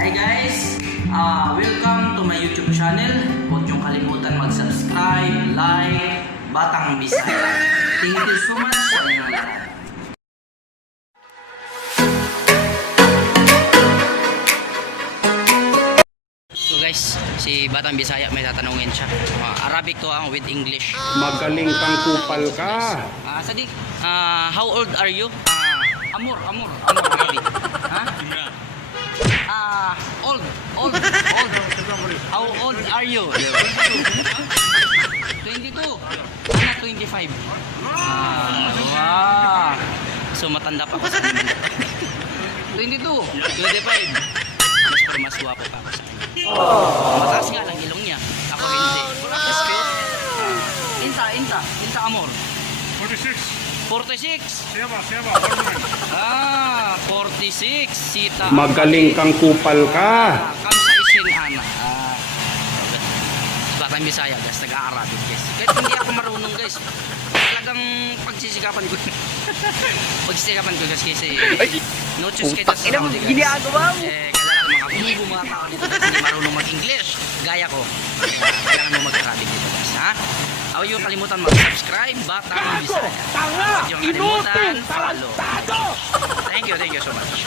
Hi guys! Welcome to my YouTube channel. Huwag niyong kalimutan mag-subscribe, like, Batang Bisaya. Thank you so much sa inyong lahat. So guys, si Batang Bisaya may tatanungin siya. Arabic to ang with English. Magaling kang kupal ka. Sadi, how old are you? Amor, Arabic. Old. How old are you? 22. 25. Wow. So matanda pa ako sa inyo. 22. 25. Mas guwapo pa ako sa inyo. Mataas nga lang ilong niya. Ako hindi. That's cute. Inta amor. 46. Siapa? 46. Sita. Magaling kang kupal ka. Kamsa isin anak. Batang Bisaya guys, nag-aarabic guys. Kahit hindi ako marunong guys. Talagang pagsisikapan ko. Pagsisikapan ko guys kasi no choice kayo sa Saudi guys. Ginagawa mo. Kailangan mga bubo mga tao dito guys, hindi marunong mag-English. Gaya ko. Kailangan mo mag-Arabic dito guys, ha? Huwag yung kalimutan mag-subscribe, Batang Bisaya. Huwag yung kalimutan, follow. Thank you so much.